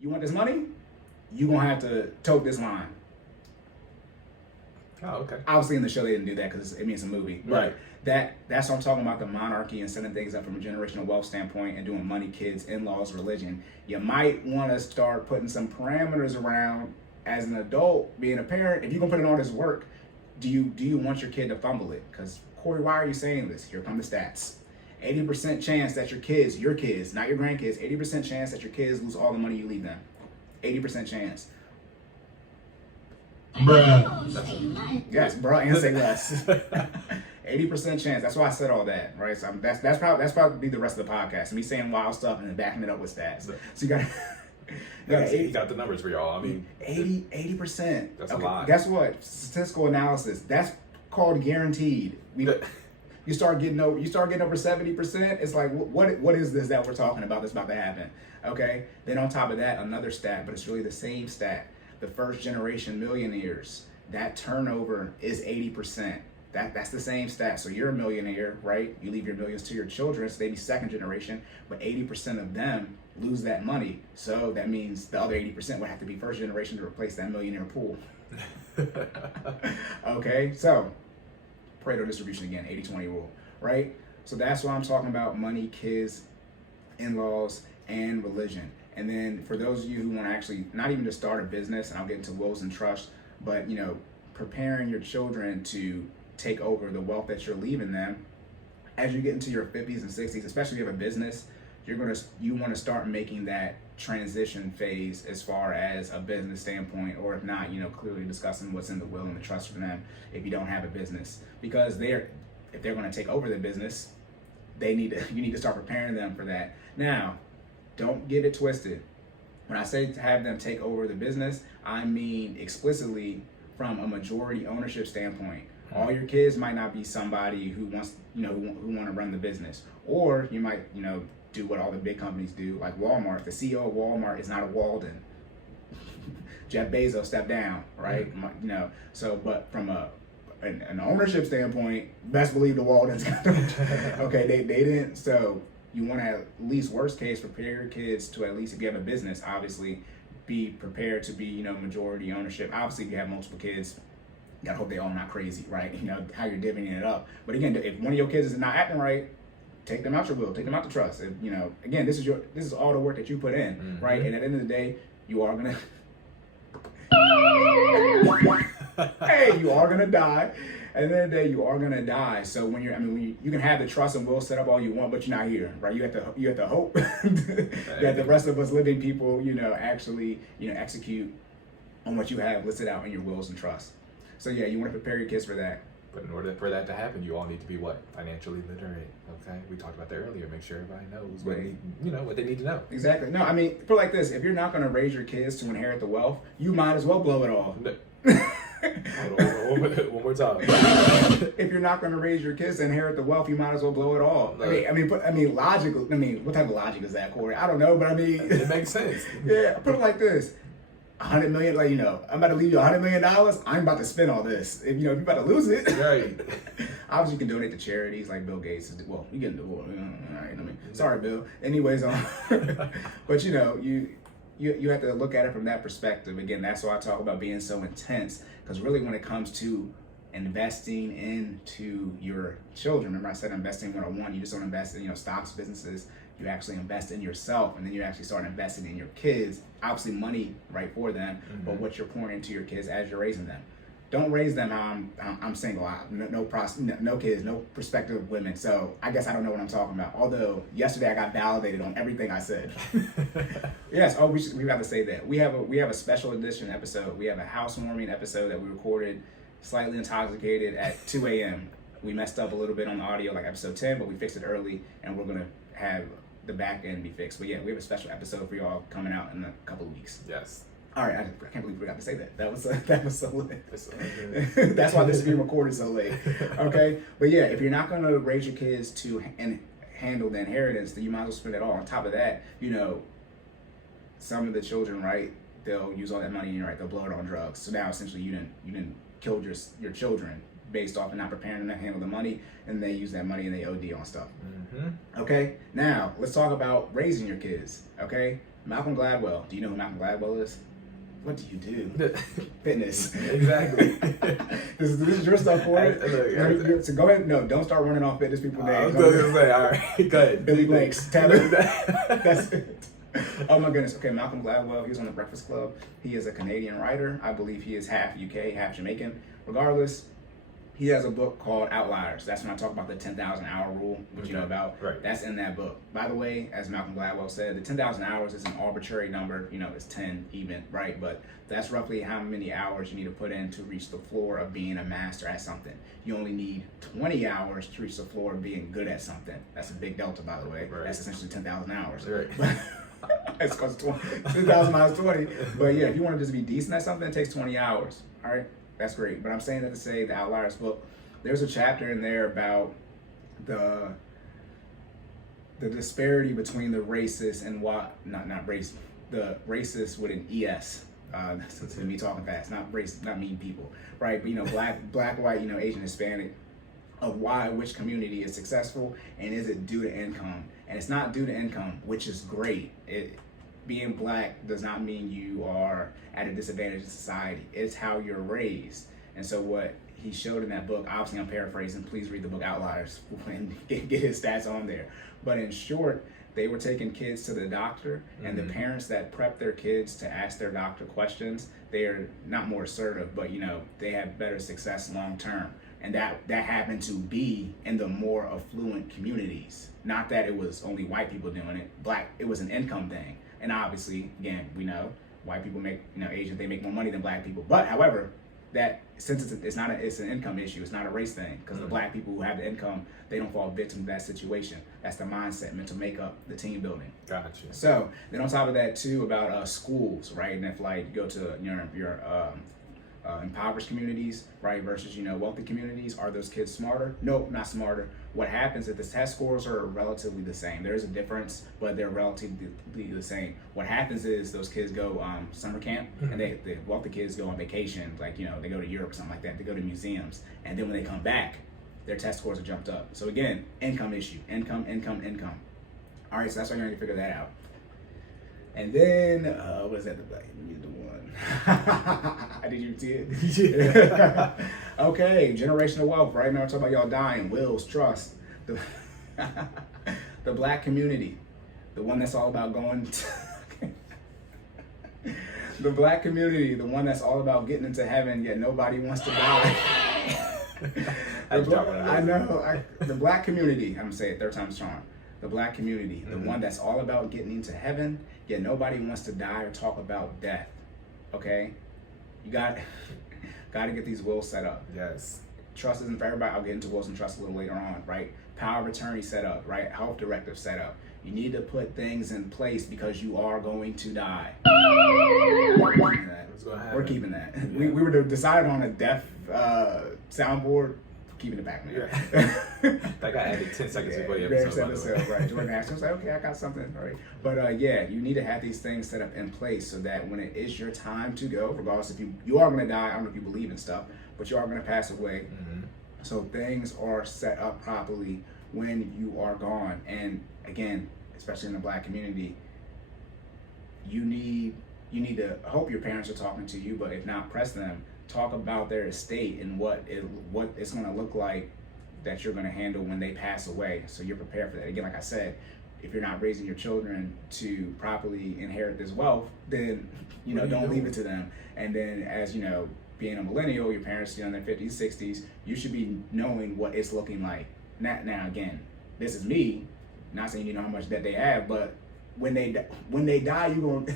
you want this money? You gonna have to tote this line. Oh, okay. Obviously, in the show they didn't do that because it's a movie. Right. But that's what I'm talking about, the monarchy and setting things up from a generational wealth standpoint and doing money, kids, in-laws, religion. You might want to start putting some parameters around as an adult, being a parent. If you're gonna put in all this work, do you want your kid to fumble it? Because Cory, why are you saying this? Here come the stats. 80% chance that your kids, not your grandkids, 80% chance that your kids lose all the money you leave them. 80% chance. Bruh. Yes, bro, and say less. 80% chance. That's why I said all that, right? So that's probably the rest of the podcast. Me saying wild stuff and then backing it up with stats. So you got. He got the numbers for y'all. I mean, 80%. That's a lot. Guess what? Statistical analysis. That's called guaranteed. You start getting over 70%. It's like, what is this that we're talking about that's about to happen? Okay. Then on top of that, another stat, but it's really the same stat. The first generation millionaires, that turnover is 80%. That's the same stat. So you're a millionaire, right? You leave your millions to your children, so they be second generation, but 80% of them lose that money. So that means the other 80% would have to be first generation to replace that millionaire pool. Okay, so Pareto distribution again, 80-20 rule, right? So that's why I'm talking about money, kids, in-laws, and religion. And then for those of you who want to actually not even just start a business, and I'll get into wills and trusts, but preparing your children to take over the wealth that you're leaving them as you get into your 50s and 60s, especially if you have a business, you want to start making that transition phase as far as a business standpoint, or if not, clearly discussing what's in the will and the trust for them if you don't have a business, because if they're going to take over the business, you need to start preparing them for that. Now, don't get it twisted. When I say to have them take over the business, I mean explicitly from a majority ownership standpoint. All your kids might not be somebody who wants, who want to run the business, or you might, do what all the big companies do, like Walmart. The CEO of Walmart is not a Walton. Jeff Bezos stepped down, right? Mm-hmm. So, but from an ownership standpoint, best believe the Waltons got them. Okay, they didn't. So you want to, at least worst case, prepare your kids to, at least if you have a business, obviously be prepared to be, majority ownership. Obviously, if you have multiple kids, you gotta hope they all not crazy, right? How you're divvying it up. But again, if one of your kids is not acting right, take them out your will, take them out the trust. If, again, this is all the work that you put in, mm-hmm. right? And at the end of the day, you are gonna you are gonna die. At the end of the day, you are gonna die. So when you can have the trust and will set up all you want, but you're not here, right? You have to hope that the rest of us living people, actually, execute on what you have listed out in your wills and trusts. So yeah, you want to prepare your kids for that. But in order for that to happen, you all need to be what? Financially literate. Okay, we talked about that earlier. Make sure everybody knows what they need to know. Exactly. No, put it like this: if you're not going to raise your kids to inherit the wealth, you might as well blow it all. One more time. If you're not going to raise your kids to inherit the wealth, you might as well blow it all. Logically. What type of logic is that, Cory? I don't know, but it makes sense. Yeah, put it like this. $100 million, I'm about to leave you $100 million. I'm about to spend all this. If you're about to lose it, right? Obviously, you can donate to charities like Bill Gates. Well, you get into all right. Sorry, Bill. Anyways, but you have to look at it from that perspective. Again, that's why I talk about being so intense, because really, when it comes to investing into your children, remember I said investing 101. You just don't invest in stocks, businesses. You actually invest in yourself, and then you actually start investing in your kids. Obviously, money, right, for them, mm-hmm. but what you're pouring into your kids as you're raising them. Don't raise them how I'm single. No kids, no prospective women. So I guess I don't know what I'm talking about. Although yesterday I got validated on everything I said. Yes. Oh, we got to say that we have a special edition episode. We have a housewarming episode that we recorded slightly intoxicated at 2 a.m. We messed up a little bit on the audio, like episode 10, but we fixed it early, and we're gonna have the back end be fixed. But yeah, we have a special episode for y'all coming out in a couple of weeks. Yes. All right, I can't believe we forgot to say that. That was so late. That's why this is being recorded so late. Okay, but yeah, if you're not gonna raise your kids to handle the inheritance, then you might as well spend it all. On top of that, some of the children, right? They'll use all that money, and they'll blow it on drugs. So now essentially, you didn't kill your children based off of not preparing them to handle the money, and they use that money and they OD on stuff. Mm-hmm. Okay, now let's talk about raising your kids. Okay, Malcolm Gladwell. Do you know who Malcolm Gladwell is? What do you do? Fitness. Exactly. this is your stuff for it. So go ahead. No, don't start running off fitness people names. I was going to say, all right, go ahead. Billy Blake's. That's it. Oh my goodness. Okay, Malcolm Gladwell. He was on the Breakfast Club. He is a Canadian writer. I believe he is half UK, half Jamaican. Regardless, he has a book called Outliers. That's when I talk about the 10,000 hour rule, which you know about. Right. That's in that book. By the way, as Malcolm Gladwell said, the 10,000 hours is an arbitrary number. You know, it's 10 even, right? But that's roughly how many hours you need to put in to reach the floor of being a master at something. You only need 20 hours to reach the floor of being good at something. That's a big delta, by the way. Right. That's essentially 10,000 hours. Right. It's because 10,000 miles 20. But yeah, if you want to just be decent at something, it takes 20 hours. All right, that's great. But I'm saying that to say the Outliers book, there's a chapter in there about the disparity between the racist and not race, the racist with an ES. That's me talking fast, not race, not mean people, right? But you know, black, white, you know, Asian, Hispanic, of why which community is successful and is it due to income? And it's not due to income, which is great. Being black does not mean you are at a disadvantage in society. It's how you're raised. And so what he showed in that book, obviously I'm paraphrasing, please read the book Outliers and get his stats on there. But in short, they were taking kids to the doctor, and the parents that prep their kids to ask their doctor questions, they are not more assertive, but you know, they have better success long term. And that happened to be in the more affluent communities. Not that it was only white people doing it. It was an income thing. And obviously, again, we know white people make, you know, Asians, they make more money than black people. But however, that since it's an income issue, it's not a race thing, because the black people who have the income, they don't fall victim to that situation. That's the mindset, mental makeup, the team building. Gotcha. So then on top of that too, about schools, right? And if like you go to your impoverished communities, right, versus, you know, wealthy communities, are those kids smarter? Nope, not smarter. What happens if the test scores are relatively the same? There is a difference, but they're relatively the same. What happens is those kids go summer camp, and the wealthy kids go on vacation, like, you know, they go to Europe or something like that. They go to museums, and then when they come back, their test scores are jumped up. So again, income issue, income. All right, so that's why you're going to figure that out. And then, what is that? The one. Did you see it? Yeah. Okay, generational wealth. Right now, we're talking about y'all dying, wills, trust. The black community, the one that's all about going. The black community, the one that's all about getting into heaven, yet nobody wants to die. I know. The black community. I'm gonna say it third time's charm. The black community, the one that's all about getting into heaven, yet nobody wants to die or talk about death. Okay, you got to get these wills set up. Yes. Trust isn't for everybody. I'll get into wills and trust a little later on, right? Power of attorney set up, right? Health directive set up. You need to put things in place because you are going to die. We're keeping that. Yeah. We were decided on a death soundboard. Keeping it back, man. Yeah. That got added 10 seconds before the episode. Right. Jordan asked, I was like, okay, I got something. All right. But yeah, you need to have these things set up in place so that when it is your time to go, regardless if you are going to die, I don't know if you believe in stuff, but you are going to pass away. So things are set up properly when you are gone. And again, especially in the black community, you need to hope your parents are talking to you, but if not, press them. Talk about their estate and what it's going to look like that you're going to handle when they pass away, so you're prepared for that. Again, like I said, if you're not raising your children to properly inherit this wealth, then don't leave it to them. And then, as you know, being a millennial, your parents in their 50s, 60s, you should be knowing what it's looking like. Now again, this is me, not saying you know how much debt they have, but when they die, you're going to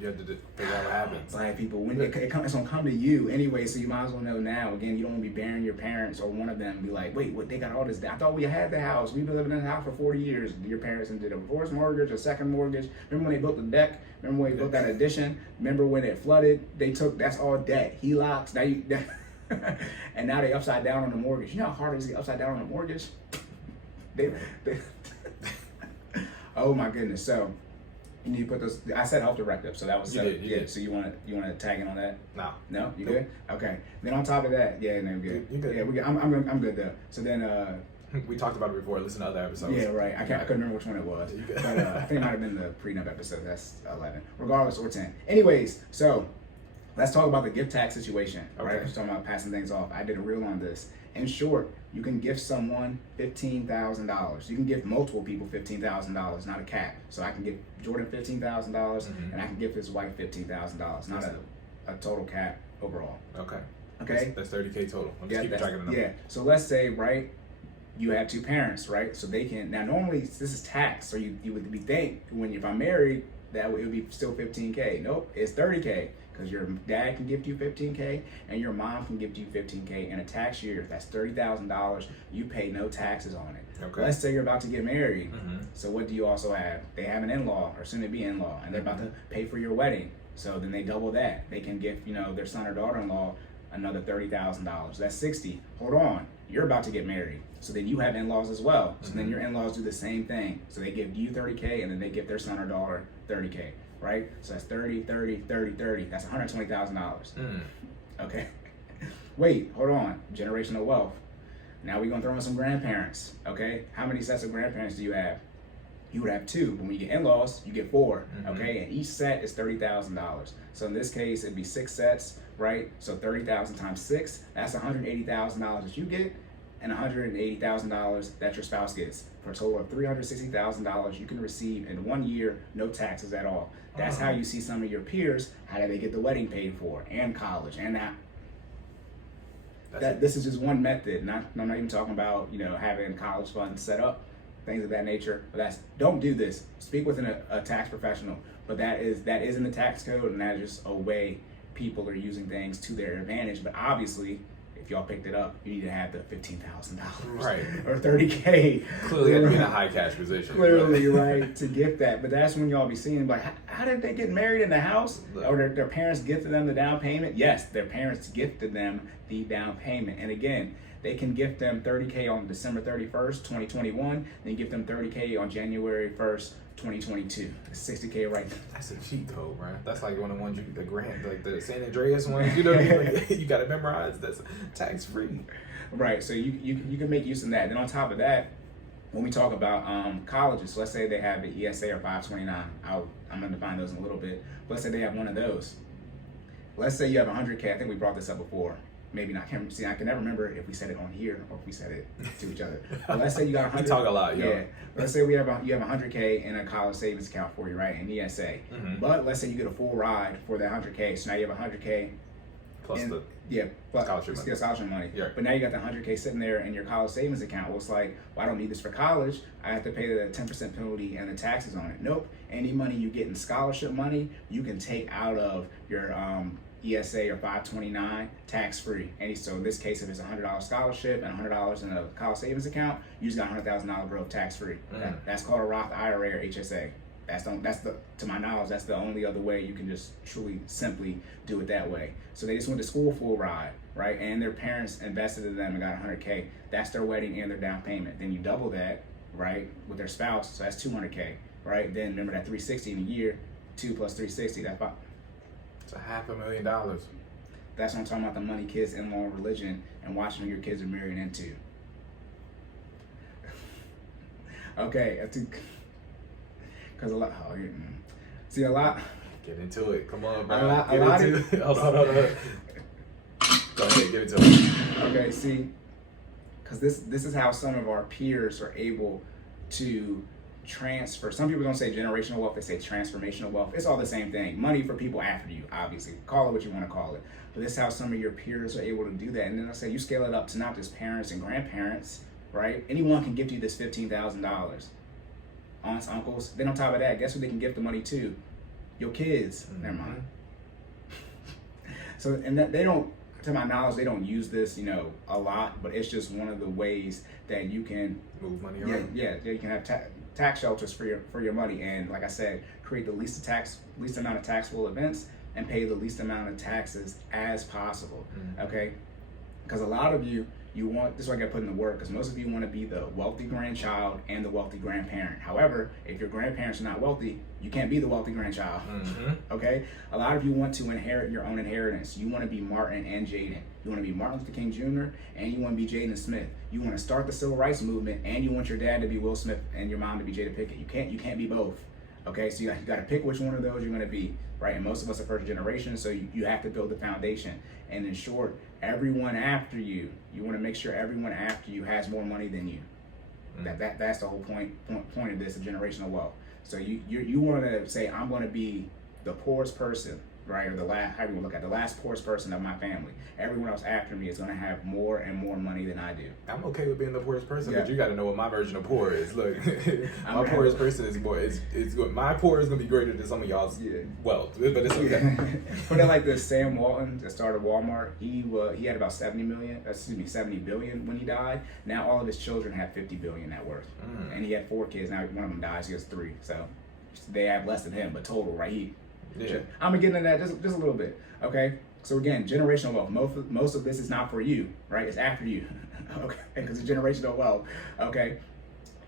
You have to figure out what happens. Black people, when it's going to come to you anyway, so you might as well know now. Again, you don't want to be bearing your parents or one of them and be like, wait, what, they got all this? I thought we had the house. We've been living in the house for 40 years. Your parents did a first mortgage, a second mortgage. Remember when they built the deck? Remember when they built that addition? Remember when it flooded? That's all debt. HELOCs. And now they upside down on the mortgage. You know how hard it is to get upside down on a mortgage? Oh my goodness. So you need to put those. I said health directive, so that was you did. So you want to tag in on that? No. You good? Okay. Then on top of that, no, good. You're good. Yeah, we good. I'm good there. So then We talked about it before. Listen to other episodes. Yeah, right. I couldn't remember which one it was. But I think it might have been the prenup episode. That's 11. Regardless, or 10. Anyways, so let's talk about the gift tax situation. Right? Okay. We're talking about passing things off. I did a reel on this. In short, you can gift someone $15,000. You can give multiple people $15,000, not a cap. So I can give Jordan $15,000, and I can give his wife $15,000, not a total cap overall. Okay. Okay. That's 30K total. I'm just keeping track of the number. Yeah. So let's say, right, you have two parents, right? So they can, now normally this is tax. So you would think if I'm married, that it would be still 15K. Nope, it's 30K because your dad can gift you 15K and your mom can gift you 15K in a tax year. That's $30,000. You pay no taxes on it. Okay. Let's say you're about to get married. So what do you also have? They have an in-law or soon to be in-law, and they're about to pay for your wedding. So then they double that. They can gift, their son or daughter-in-law another $30,000. That's 60. Hold on, you're about to get married. So then you have in-laws as well. So then your in-laws do the same thing. So they give you 30K and then they give their son or daughter 30K, right? So that's 30, 30, 30, 30. That's $120,000. Okay. Wait, hold on. Generational wealth. Now we're gonna throw in some grandparents, okay? How many sets of grandparents do you have? You would have 2, but when you get in-laws, you get 4, okay? And each set is $30,000. So in this case, it'd be 6 sets, right? So 30,000 times 6, that's $180,000 that you get, and $180,000 that your spouse gets, for a total of $360,000 you can receive in 1 year, no taxes at all. That's how you see some of your peers, how do they get the wedding paid for, and college, and that. This is just one method. I'm not even talking about having college funds set up, things of that nature. But don't do this. Speak with a tax professional. But that is in the tax code, and that is just a way people are using things to their advantage. But obviously, if y'all picked it up, you need to have the $15,000, right, or 30K. Clearly, have to be in a high cash position. Clearly, right, to gift that. But that's when y'all be seeing like, how did they get married in the house? Or their parents gifted them the down payment? Yes, their parents gifted them the down payment. And again, they can gift them 30K on December 31st, 2021. Then gift them 30K on January 1st, 2022. 60K right there. That's a cheat code, right? That's like one of the ones like the San Andreas ones. You got to memorize. That's tax free. Right. So you can make use of that. Then on top of that, when we talk about colleges, let's say they have the ESA or 529. I'm going to define those in a little bit. But let's say they have one of those. Let's say you have 100K. I think we brought this up before. Maybe not. I can never remember if we said it on here or if we said it to each other. But let's say you got 100. We talk a lot, yo. Yeah. Let's say you have 100K in a college savings account for you, right? In ESA. But let's say you get a full ride for that 100K. So now you have 100K plus the scholarship money. Yeah. But now you got the 100K sitting there in your college savings account. Well, it's like, well, I don't need this for college. I have to pay the 10% penalty and the taxes on it. Nope. Any money you get in scholarship money, you can take out of your ESA or 529 tax-free. And so in this case, if it's a $100 scholarship and $100 in a college savings account, you just got $100,000 growth tax-free. That's called a Roth IRA or HSA. To my knowledge, that's the only other way you can just truly simply do it that way. So they just went to school full ride, right? And their parents invested in them and got 100K. That's their wedding and their down payment. Then you double that, right, with their spouse. So that's 200K, right? Then remember that 360 in a year, 2 plus 360, that's about. It's $500,000. That's what I'm talking about, the money, kids, in-law, religion, and watching who your kids are marrying into. Okay, because a lot. See a lot. Get into it. Come on, bro. Hold on. Go ahead, give it to him. Okay, see, because this is how some of our peers are able to transfer. Some people don't say generational wealth, they say transformational wealth. It's all the same thing. Money for people after you, obviously. Call it what you want to call it. But this is how some of your peers are able to do that. And then I say you scale it up to not just parents and grandparents, right? Anyone can gift you this $15,000. Aunts, uncles. Then on top of that, guess who they can gift the money to? Your kids. Never mind. So, and that they don't, to my knowledge, they don't use this, a lot, but it's just one of the ways that you can move money around. Yeah, you can have tax shelters for your money, and like I said, create the least amount of taxable events and pay the least amount of taxes as possible. Okay, because a lot of you this is why I got put in the work, because most of you want to be the wealthy grandchild and the wealthy grandparent. However, if your grandparents are not wealthy, you can't be the wealthy grandchild. Okay? A lot of you want to inherit your own inheritance. You want to be Martin and Jaden. You want to be Martin Luther King Jr. and you want to be Jaden Smith. You want to start the civil rights movement and you want your dad to be Will Smith and your mom to be Jada Pinkett. You can't be both. Okay? So you got to pick which one of those you're going to be, right? And most of us are first generation, so you have to build the foundation. And in short, everyone after you want to make sure everyone after you has more money than you. That's the whole point of this, of generational wealth. So you want to say, I'm going to be the poorest person, right? Or the last poorest person of my family. Everyone else after me is going to have more and more money than I do. I'm okay with being the poorest person, but you got to know what my version of poor is. Look, my poorest person is more. It's good. My poor is going to be greater than some of y'all's wealth, but it's okay. Put it like this: Sam Walton, that started Walmart, he had about 70 billion when he died. Now all of his children have 50 billion net worth, and he had 4 kids. Now one of them dies, he has 3, so they have less than him, but total, right? I'm gonna get into that just a little bit, okay? So again, generational wealth. Most of this is not for you, right? It's after you, okay? Because it's generational wealth, okay?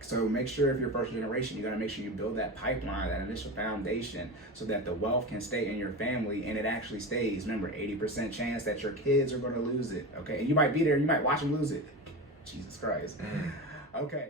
So make sure if you're first generation, you gotta make sure you build that pipeline, that initial foundation, so that the wealth can stay in your family and it actually stays. Remember, 80% chance that your kids are gonna lose it, okay? And you might be there, you might watch them lose it. Jesus Christ. Okay.